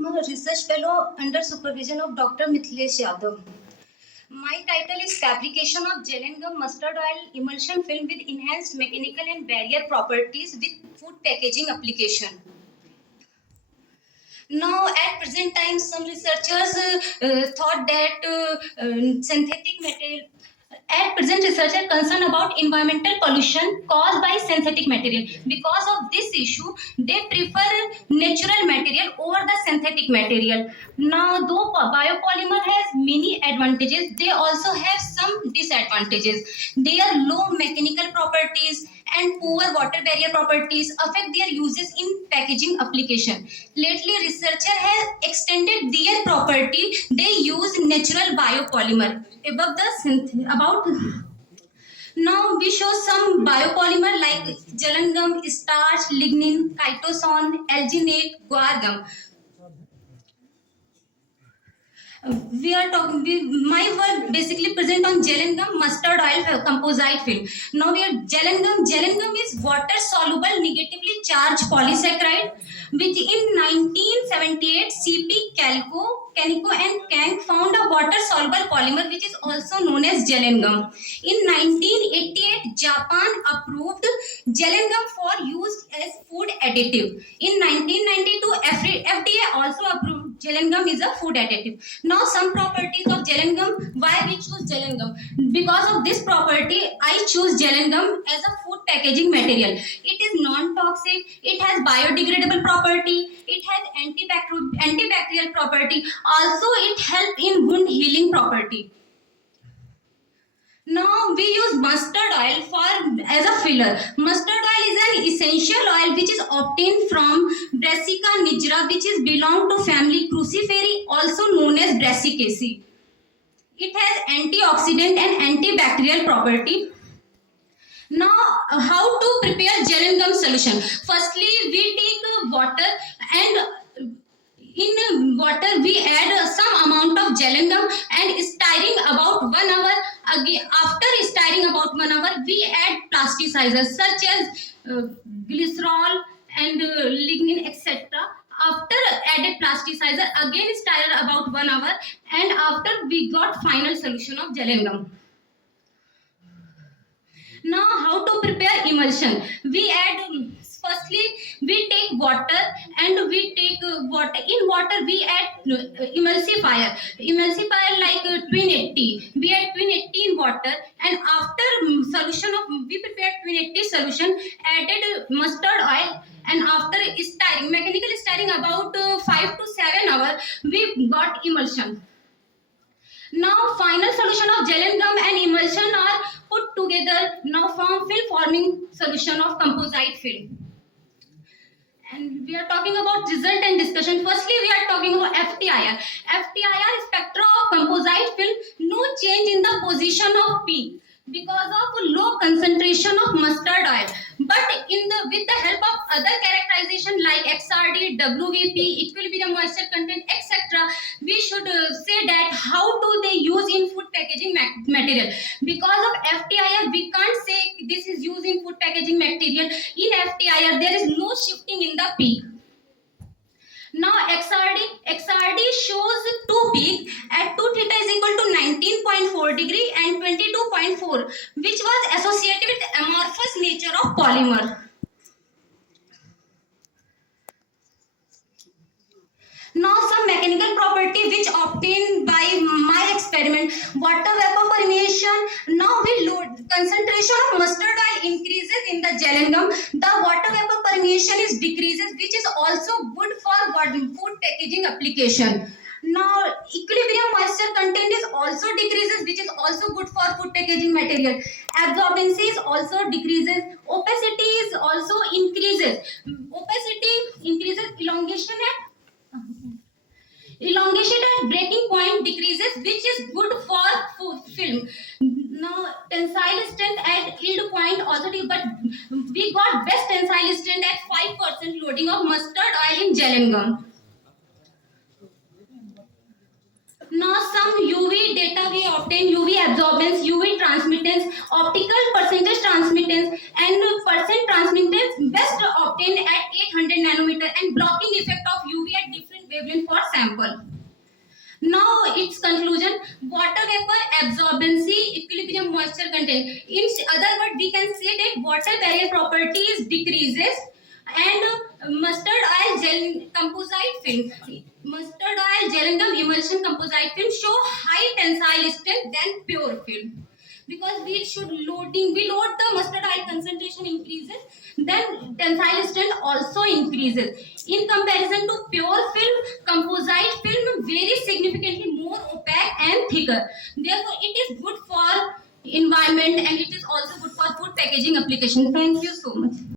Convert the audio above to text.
I'm a research fellow under supervision of Dr. Mithilesh Yadav. My title is Fabrication of Gel and Gum Mustard Oil Emulsion Film with Enhanced Mechanical and Barrier Properties with Food Packaging Application. Now, at present time, some researchers thought that synthetic material. At present, researchers are concerned about environmental pollution caused by synthetic material. Because of this issue, they prefer natural material over the synthetic material. Now, though biopolymer has many advantages, they also have some disadvantages. Their low mechanical properties and poor water barrier properties affect their uses in packaging application. Lately, researchers have extended their property. They use natural biopolymer above the about. Now we show some biopolymer like gel and gum, starch, lignin, chitosan, alginate, guar gum. We are talking. My work basically present on gel and gum mustard oil composite film. Now we are gel and gum. Gel and gum is water soluble negatively charged polysaccharide, which in 1978 CP Canico and Kang found a water soluble polymer which is also known as gel and gum. In 1988 Japan approved gel and gum for use as food additive. In 1992 FDA also approved gel and gum is a food additive. Now some properties of gel and gum. Why we choose gel and gum? Because of this property, I choose gel and gum as a food packaging material. It is non-toxic. It has biodegradable property. It has antibacterial property. Also, it helps in wound healing property. Now we use mustard oil for as a filler. Mustard oil is an essential oil which is obtained from Brassica nigra, which is belong to family Cruciferae, also known as Brassicaceae. It has antioxidant and antibacterial property. Now, how to prepare gel and gum solution? Firstly, we take water and in water we add some amount of gel and gum and stirring about 1 hour. Again, after stirring about 1 hour, we add plasticizers such as glycerol and lignin, etc. After added plasticizer, again stir about 1 hour, and after we got final solution of gel and gum. Now, how to prepare emulsion? We add firstly we take water and we take water. In water we add emulsifier like twin 80. We add twin 80 in water, and after solution of we prepared twin 80 solution, added mustard oil, and after stirring, mechanical stirring about 5 to 7 hours, we got emulsion. Now final solution of gel and gum and emulsion are put together, now form film forming solution of composite film. And we are talking about result and discussion. Firstly, we are talking about FTIR. FTIR is spectra of composite film. No change in the position of P because of low concentration of mustard oil. But with the help of other characterization like XRD, WVP, equilibrium moisture content, etc., we should say that how do they use in food packaging material. Because of FTIR, we can't say this is used in food packaging material. In FTIR, there is no shifting in the peak. Now XRD shows two peaks at 2 theta is equal to 19.4 degree and 22.4, which was associated with amorphous nature of polymer. Now some mechanical property which obtained by my experiment. Water vapor permeation. Now we load concentration of mustard oil increases in the gel and gum. The water vapor permeation is decreases, which is also good for food packaging application. Now equilibrium moisture content is also decreases, which is also good for food packaging material. Absorbency is also decreases. Opacity is also increases. Opacity increases. Elongation at breaking point decreases, which is good for food film. Now tensile strength at yield point also, but we got best tensile strength at 5% loading of mustard oil in gel and gum. Now some UV data we obtain: UV absorbance, UV transmittance, optical percentage transmittance, and percent transmittance best obtained at 800 nanometer, and blocking effect of UV at different wavelength for sample. Now its conclusion: water vapor absorbency, equilibrium, moisture content. In other words, we can say that water barrier properties decreases, and mustard oil gel composite film, mustard oil gel and gum emulsion composite film show high tensile strength than pure film, because we load the mustard oil concentration increases, then tensile strength also increases. In comparison to pure film, composite film very significantly more opaque and thicker. Therefore, it is good for environment and it is also good for food packaging application. Thank you so much.